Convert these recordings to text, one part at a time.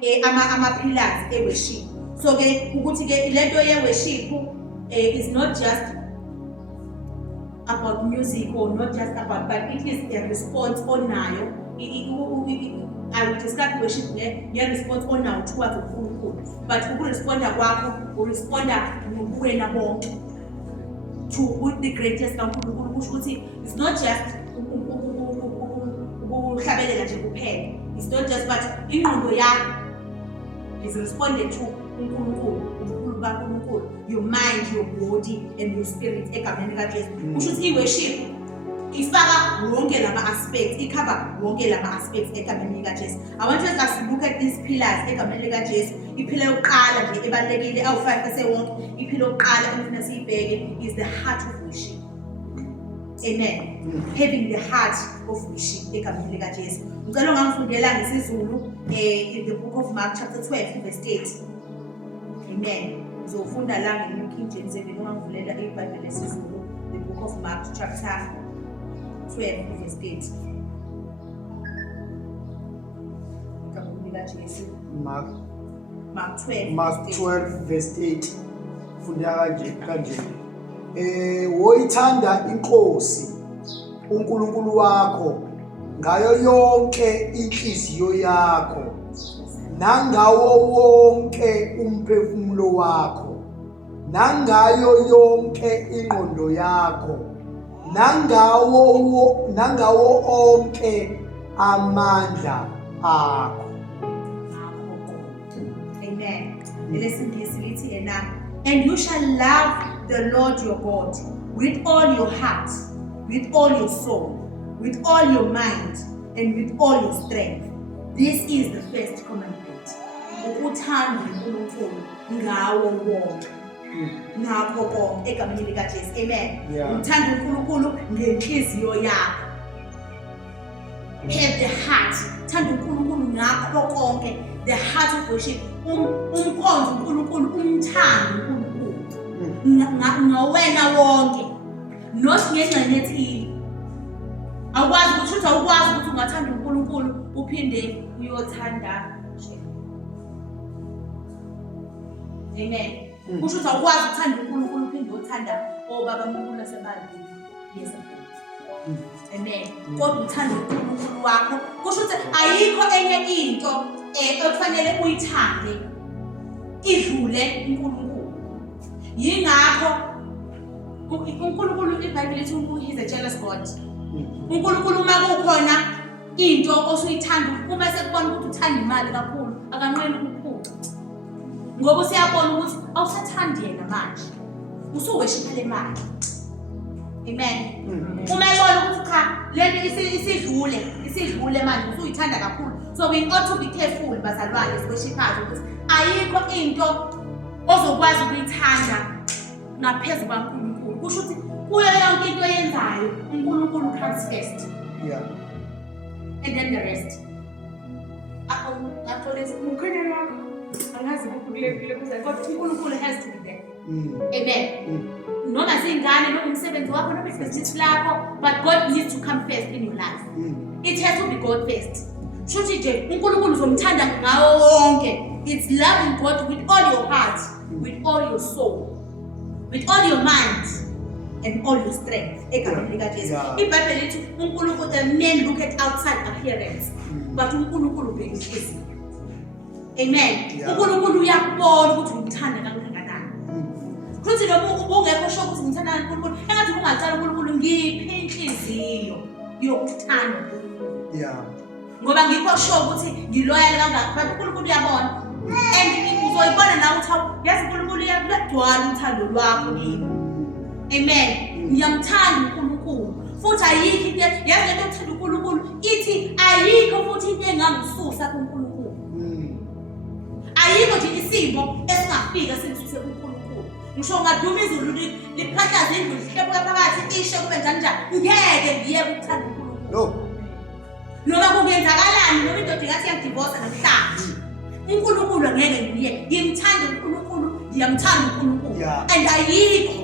ke ama-pillars e-worship. So ke ukuthi ke lento ye-worship is not just about music or not just about, but it is a response onayo. I will describe worship response onayo towards uNkulunkulu. But ukuresponda kwakho uresponda ngobuwena bonke to the greatest kaNkulunkulu. Kusho ukuthi it's not just ukuhlabelela nje kuphela. It's not just, but ingqondo yakho is responded to uNkulunkulu, uNkulunkulu kaNkulunkulu, your mind, your body and your spirit egameni likaJesu. Kusho ukuthi i-worship ifaka wonke lama aspects, icover wonke lama aspects egameni likaJesu. I want us to look at these pillars egameni likaJesu. Ipillar yokuqala nje ebalekile awu5 esewonke. Ipillar yokuqala engifuna siyibheke is the heart of worship. Amen. Having the heart of worship egameni likaJesu. Ngicela ungangifundela ngesizulu in the book of Mark chapter 12 verse 8. Amen. Uzofunda la ngeNew King James Version ungangivulela iBhayibheli lesizulu, the book of Mark chapter 12 verse 8. Egameni likaJesu. Mark 12 verse 8. Funda kanje. Woyithanda inkosi uNkulunkulu wakho ngayo yonke inhliziyo yakho nangawo wonke umphefumulo wakho nangayo yonke ingqondo yakho nangawo onke amandla akho. Amen. Lesingisi lithi yena, and you shall love the Lord your God with all your heart, with all your soul, with all your mind, and with all your strength. This is the first commandment. Ukuthanda uNkulunkulu ngawo wonke. Ngakho konke egameni likaJesu. Amen. Uthanda uNkulunkulu ngenhliziyo yakho. Have the heart. Thanda uNkulunkulu ngakho konke. The heart of worship. Umkhonza uNkulunkulu, umthanda uNkulunkulu. Ngawena wonke. Not ngengxenye ethile. Awukwazi ukuthi awukwazi ukuthi ungathanda uNkulunkulu uphinde uyothanda nje. Amen. Kusho ukuthi awukwazi ukuthanda uNkulunkulu uphinde uyothanda obaba uNkulunkulu asebandleni. Yes. Amen. Kodwa uthanda uNkulunkulu wakho. Kusho ukuthi ayikho enye into ekufanele uyithande idlule uNkulunkulu. Yingakho uNkulunkulu iBhayibheli lithi he is a jealous God. uNkulunkulu uma kukhona into osuyithanda, uma sekubona ukuthi uthanda imali kakhulu, akanqeni ukuphuca. Ngoba usiyabona ukuthi awusathandi yena manje. Usuweshipha le mali. Amen. Uma ebona ukuthi cha, lento isidlule manje usuyithanda kakhulu. So we ought to be careful bazalwane siweshiphayo ukuthi ayikho into ozokwazi ukuyithanda ngaphezulu kaNkulunkulu. Kusho ukuthi kuyo yonke into oyenzayo uNkulunkulu comes first. Yeah. And then the rest. Actually, angazi ukukhulekile kuze kodwa uNkulunkulu has to be there. Amen. Noma zingane noma umsebenzi wakho noma ibhizinisi lakho, but God needs to come first in your life. It has to be God first. Shuthi nje uNkulunkulu uzomthanda ngawo wonke. It's loving God with all your heart, with all your soul, with all your mind, and all your strength. Egameni likaJesu. iBhayibheli lithi uNkulunkulu, the men look at outside appearance, but uNkulunkulu ubheka inhliziyo. Amen. uNkulunkulu uyakubona ukuthi umthanda kangakanani. Futhi noma ungekho sho ukuthi ngithanda uNkulunkulu, engathi ungacala uNkulunkulu ngiphi inhliziyo yokuthanda. Ngoba ngikho sho ukuthi ngiloyal kangaka, but uNkulunkulu uyabona. And uzoyibona nawe ukuthi yazi uNkulunkulu uyakudwala uthando lwakho kimi. Amen. Ngiyamthanda uNkulunkulu. Futhi ayikho into yazi lento yokuthanda uNkulunkulu ithi ayikho futhi into engangisusa kuNkulunkulu. Ayikho nje isimo esingafika singisusa kuNkulunkulu. Ngisho ngaduma izulu liphathaza indlu lihlebuka phakathi ishe kube njani njani. Ngeke ngiye ukuthanda uNkulunkulu. Noma kungenzakalani noma indoda ingathi iyadivorce namhlanje. uNkulunkulu ngeke ngiye. Ngimthanda uNkulunkulu, ngiyamthanda uNkulunkulu. And ayikho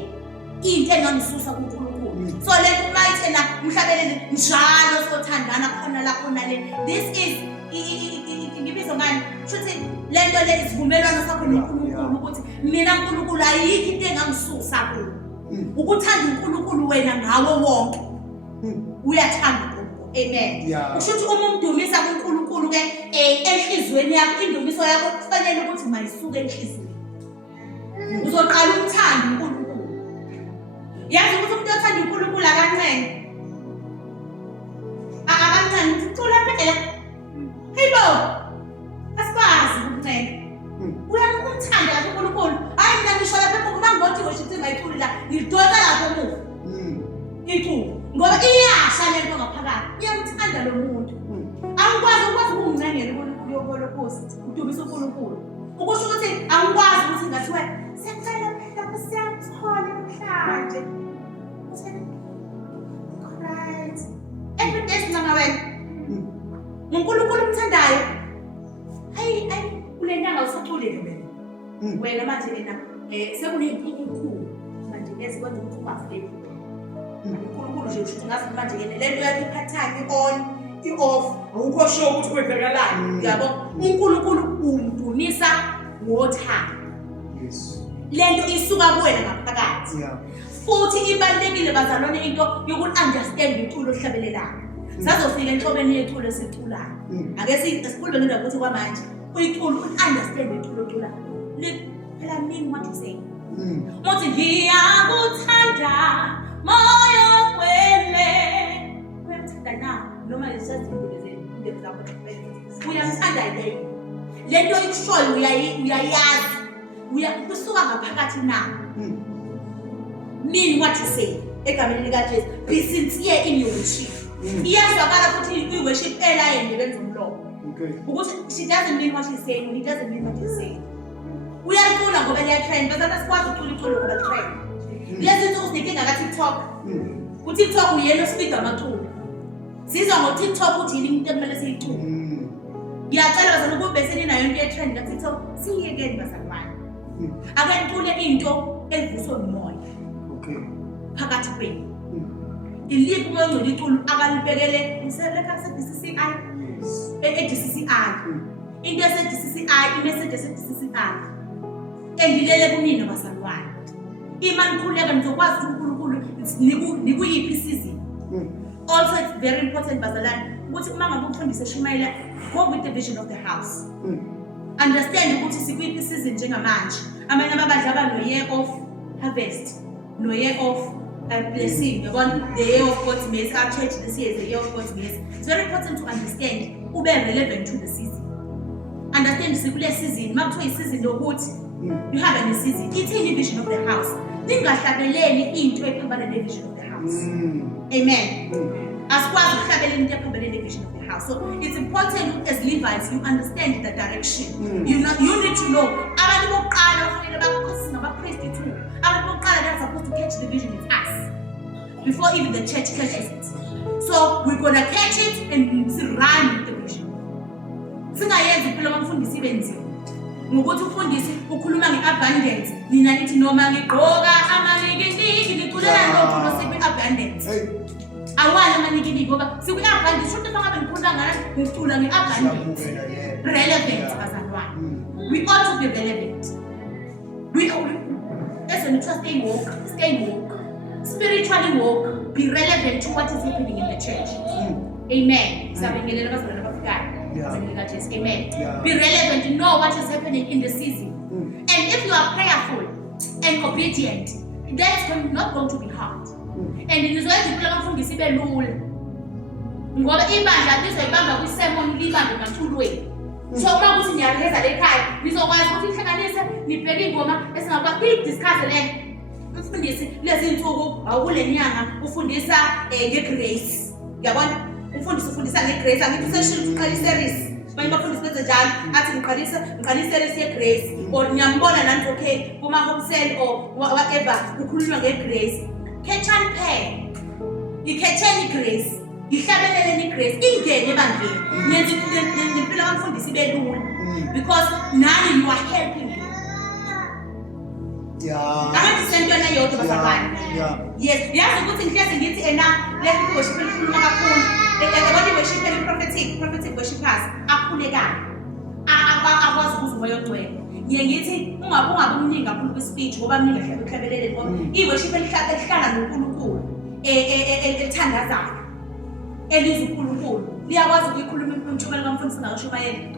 into engangisusa kuNkulunkulu. So lento uma ithena umhlabelele njalo sothandana khona la khona le. This is ngibizo ngani Shuthi lento le isivumelwano sakho noNkulunkulu ukuthi mina uNkulunkulu ayikho into engangisusa kulo. Ukuthanda uNkulunkulu wena ngawo wonke. Uyathanda uNkulunkulu. Amen. Ushuthi uma umdumisa kuNkulunkulu ke enhlizweni yakho indumiso yakho kufanele ukuthi mayisuke enhlizweni. Uzoqala umthanda uNkulunkulu. Yazi ukuthi umuntu othanda uNkulunkulu akancane. Akancane ucula phela. Hayibo. Asikwazi ukuncane. Uyamthanda kahle uNkulunkulu. Hayi mina ngisho lapha uma ngothi worship ngayiculi la, ngidonsa lapha emuva. Icula. Ngoba iyasha lento ngaphakathi. Iyamthanda lo muntu. Angikwazi ukumncengela uNkulunkulu yokolo Nkosi, udumisa uNkulunkulu. Ukusho ukuthi angikwazi ukuthi ngathiwe siyacela phela kusiyathola namhlanje. Right. Every day sinanga wena. uNkulunkulu umthandayo. Hayi kule nyanga usathulile wena. Wena manje ena sekuneyinkinga enkulu. Manje ezikwenza ukuthi ungafeki. uNkulunkulu nje usho ngathi manje ke lento yakhe iphathane on i-off awukho sure ukuthi kwenzakalani yabo uNkulunkulu umdumisa ngothando. Yes. Lento isuka kuwena ngaphakathi. Futhi ibalekile bazalwane into yoku-understand iculo ohlabelelayo. Sazofika enhlobeni yeculo esiculayo. Ake sikhulume ngendaba ukuthi kwamanje uyiculo u-understand iculo oculayo. Phela mean what you say. Muthi ngiyakuthanda moyo wele. Uyamthanda na noma isazindile zakho. Uyamthanda yini? Lento ikushoyo uyayazi. Kusuka ngaphakathi na. Mean what you say. Egameni likaJesu. Be sincere in your worship. Iyazwakala futhi i-worship elayini benza umlomo. Ukuthi she doesn't mean what she's saying, he doesn't mean what he's saying. Uyacula ngoba liyatrend, bese asikwazi ukucula iculo ngoba litrend. Lezi zinto uzinkinga ka-TikTok. Ku-TikTok uyena ospeed amaculo. Sizwa ngo-TikTok ukuthi yini into ekumele siyicule. Ngiyacela bazana ukube seninayo into ye-trend ka-TikTok, siyiyekeni bazalwane. Ake nicule into evuswa umoya. Phakathi kwenu. Iliphi uma ngicula iculo akalibekele ngiseleka se-DCCI. E-DCCI. Into ese-DCCI, imessage ese-DCCI. Engilele kunina bazalwane. Ima nikhuleka nizokwazi uNkulunkulu nikuyiphi isizini. Also it's very important bazalwane ukuthi uma ngabe umfundisi eshumayela go with the vision of the house. Understand ukuthi sikuyiphi isizini njengamanje. Amanye amabandla aba no year of harvest, no year of blessing. The year of God's mercy. Our church this year is the year of God's mercy. It's very important to understand ube relevant to the season. Understand sikule season. Makuthiwa isizini lokuthi you have a season. Ithini vision of the house. Ningahlabeleni into ephambana ne vision of the house. Amen. Asikwazi ukuhlabela into ephambana ne vision of the house. So it's important as Levites you understand the direction. You need to know abantu bokuqala bafanele bakhosi nabapriest too. Abantu bokuqala they are supposed to catch the vision it's us. Before even the church catches it. So we're gonna catch it and run with the vision. Singayenzi phela umfundisi benzima. Ngokuthi umfundisi ukhuluma ngeabundance, nina nithi noma ngigqoka amanikiki ngiculela lokho sebi-abundance. Awala amanikiki ngoba siku-abundance shothi bangabe ngikhuluma ngana ngicula nge-abundance. Relevant bazalwane. We ought to be relevant. As when you stay woke. Spiritually woke, be relevant to what is happening in the church. Amen. Amen. Be relevant to know what is happening in the season. And if you are prayerful and obedient, that's not going to be hard. And in Israel, people are going to be able ngoba ibandla lizoyibamba kwi-sermon libambe ngathulweni. So uma kuthi niyareza lekhaya, nizokwazi ukuthi ihlanganise nibheke ingoma esingakwazi discuss le umfundisi lezi insuku awukule nyanga ufundisa ngegrace. Yabona? Umfundisi ufundisa ngegrace, angithi useshini uqala iseries. Manje bafundisi benze njalo, athi ngiqala iseries yegrace or ngiyambona nanti okay kuma home cell or whatever ukhuluma ngegrace. Catch and pay. Ikhetheni grace. Ihlabeleleni grace ingene ebandleni. Nenze impilo yomfundisi ibe lula. Because nani you are helping him. Abantu sentwana yodwa bazalwane. Yes, yazi ukuthi ngihlezi ngithi ena lethi worship likhuluma kakhulu. Abantu worship prophetic worshipers akhulekayo. umoya ogcwele. Ngiye ngithi ungabe umningi kakhulu kwi-speech ngoba mningi kahle uhlabelele ngoba i-worship elihlala noNkulunkulu elithandazayo elizwe uNkulunkulu liyakwazi ukuyikhuluma intshumela kaMfundisi ngakashumayeli.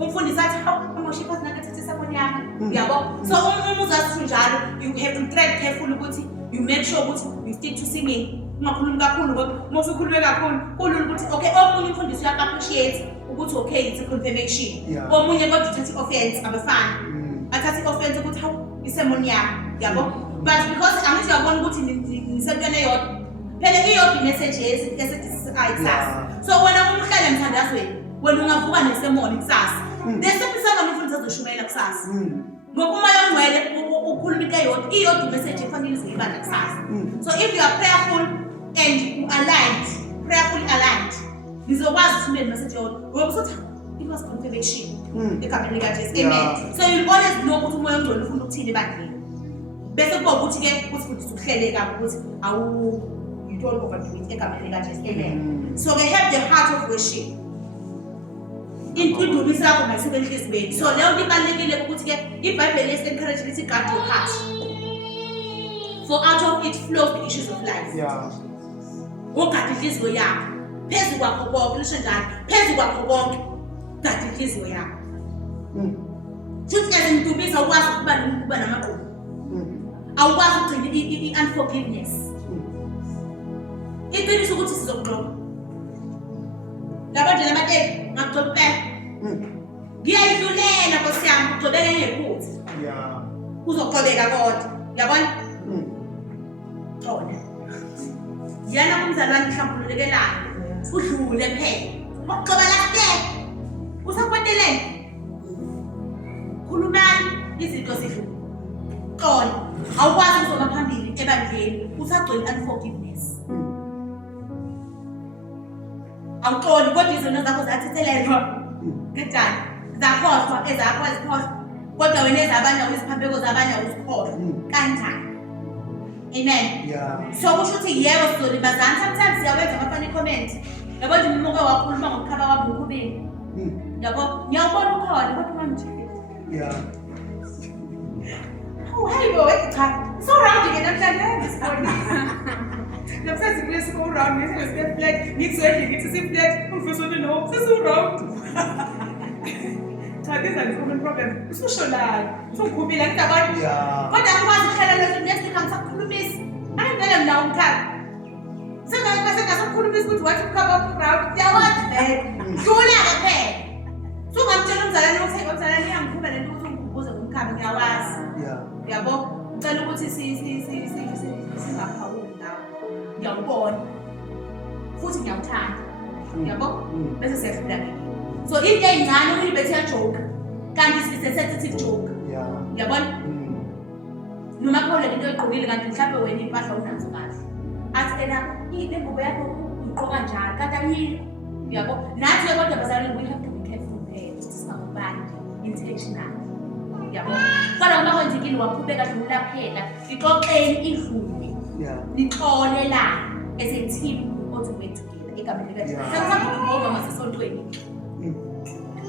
Umfundisi athi ama-worshipers nakathatha isabuni yami yabo. So uma uzazi njalo you have to tread careful ukuthi you make sure ukuthi you stick to singing. Ungakhulumi kakhulu ngoba uma usukhulume kakhulu kulula ukuthi okay omunye umfundisi uya-appreciate ukuthi okay it's a confirmation. Omunye kodwa uthatha i-offense abafana. Athatha i-offense ukuthi hawu isemoni yami yabo. But because angithi uyabona ukuthi nisentweni eyodwa phela iyodwa i-message esithi so wena umhlale emthandazweni wena ungavuka nesemoni kusasa. Desephisana umfundisi azoshumayela kusasa. Ngoba umoya ongcwele ukhuluma into eyodwa iyodwa i-message efanele izoyibanda kusasa. So if you are prayerful and prayerfully aligned, nizokwazi ukuthumela i-message yodwa. Ngoba usuthi it was confirmation egameni likaJesu. Amen. So you always know ukuthi umoya ongcwele ufuna ukuthini ebandleni. Bese kuba ukuthi ke usifundisa ukuhleleka ukuthi you don't overdo it egameni likaJesu. Amen. So they have the heart of worship. Indumisa yakho mayisuke enhliziyweni. So leyo nto ibalulekile ukuthi ke iBhayibheli encourage ukuthi guard your heart. For out of it flows the issues of life. Ugade inhliziyo yakho. Phezu kwakho konke lisho njalo. Phezu kwakho konke gade inhliziyo yakho. Futhi ezindumisa ukwazi ukuba namaqhubu. Awukwazi ukugcina i-unforgiveness. Iqiniso ukuthi sizogqoka. Labantu labathe ngagcobela. Ngiyayidlulela Nkosi yami ugcobele ngephutha. Uzogqobeka kodwa. Yabona? Thona. Yana kumzalwane mhlambululekelayo. Udlule phela. Ukugqobela kude. Usakwateleni. Khulumani izinto zidlule. Xolo. Awukwazi ukuzoma phambili ebandleni usagcwele unforgiveness. Awuxoli kodwa izinto zakho zathethelelwa kanjani zakhohlwa ezakho azikhohlwa kodwa wena ezabanye awuziphambeko zabanye awuzikhohlwa kanjani. Amen. So kusho ukuthi yebo sizolibazana sometimes siyawenza ama-funny comment. Yabo nje umuntu wakhuluma ngokukhaba kwabo ukubili. Yabo ngiyabona ukhona kodwa manje. Oh hey boy cha so round ke namhlanje ngisibona. Namhlanje sibuye sibo round ngisebe flat ngizwele ngithi si flat umfisi uthi no sisu round. Cha this is a common problem. Ususholala. Usukhubila ngiyabona. Kodwa akwazi ukuhlala lezo next time sakhulumisa. Ayivele mina umkhaya. Sengasakhulumisa ukuthi wathi ukhaba round. Yawazi vele. Dlula ke phela. Sungamtshela umzalwane ukuthi umzalwane yangikhuba lento ukuthi ungibuze ngomkhaya ngiyawazi. Yabo ucela ukuthi singaphawuli nawe. Ngiyakubona. Futhi ngiyawuthanda. Yabo? Bese siyafunda ke. So into eyincane umuntu bethe yajoke. Kanti sensitive joke. Yabona? Noma khona into egqokile kanti mhlawumbe wena impahla unazo kahle. Athi ena le ngubo yakho uyiqoka njalo kanti ayikho. Yabo? Nathi kodwa bazalwane we have to be careful there. Singakubani intentional. Yabo? Kodwa uma kwenzekile waqhubeka dlula phela, ixoxeni idlule. Nixole la as a team all the way together. Egameni likaJesu. Sekuthanda ukuba masesontweni.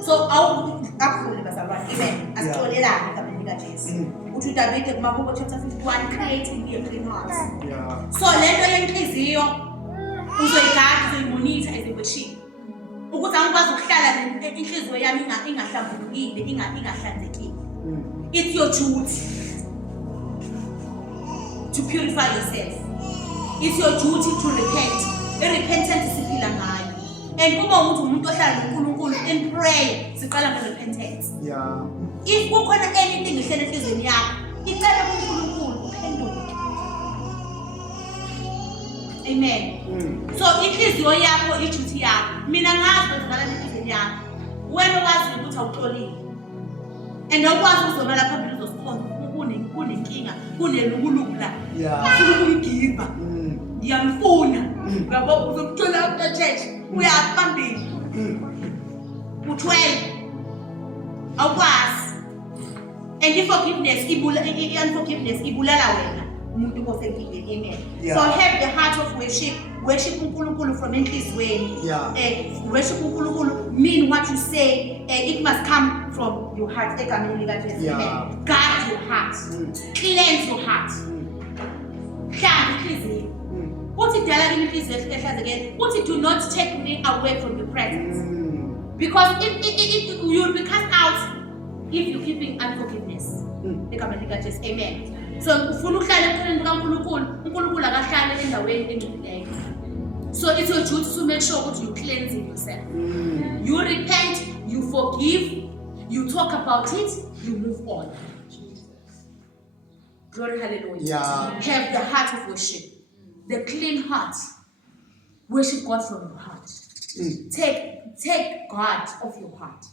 So akufule bazalwane. Amen. Asixolelane egameni likaJesu. Uthi uDavide kuMahubo chapter 51 create in me a clean heart. So lento yenhliziyo uzoyigada uzoyimonitha as a worship. Ukuthi angikwazi ukuhlala inhliziyo yami ingahlambulukile, ingahlanzekile. It's your duty to purify yourself. It's your duty to repent. Repentance isiphila ngayo. And uma umuntu ohlala noNkulunkulu in prayer, siqala nge-repentance. If kukhona anything ehlele enhlizweni yakho, icela kuNkulunkulu uphenduke. Amen. So inhliziyo yakho i-duty yakho. Mina ngazi kwenzakala enhlizweni yakho. Wena wazi ukuthi awuxolile. And awukwazi ukuzomela phambili uzosikhonza kunenkinga, kunelukuluku la. Ufuna ukumgiba. Ngiyamfuna. Ngabo uzokuthola after church uyaphambili. Uthwele. Awukwazi. And unforgiveness ibulala wena. umuntu osenkingeni. Amen. Yeah. So have the heart of worship. Worship uNkulunkulu from enhliziyweni. Yeah. Worship uNkulunkulu mean what you say. It must come from your heart. Egameni likaJesu. Yeah. Amen. Guard your heart. Cleanse your heart. Hlanza inhliziyo. Uthi dala kimi inhliziyo ehlazekile. Uthi do not take me away from your presence. Because if you will be cast out if you're keeping unforgiveness. Egameni likaJesu. Amen. So ufuna uhlale ekhoneni likaNkulunkulu, uNkulunkulu akahlale endaweni engcolileyo. So it's your duty to make sure that you cleansing yourself. You repent, you forgive, you talk about it, you move on. Glory, hallelujah. Yeah. Have the heart of worship, the clean heart. Worship God from your heart. Take God of your heart.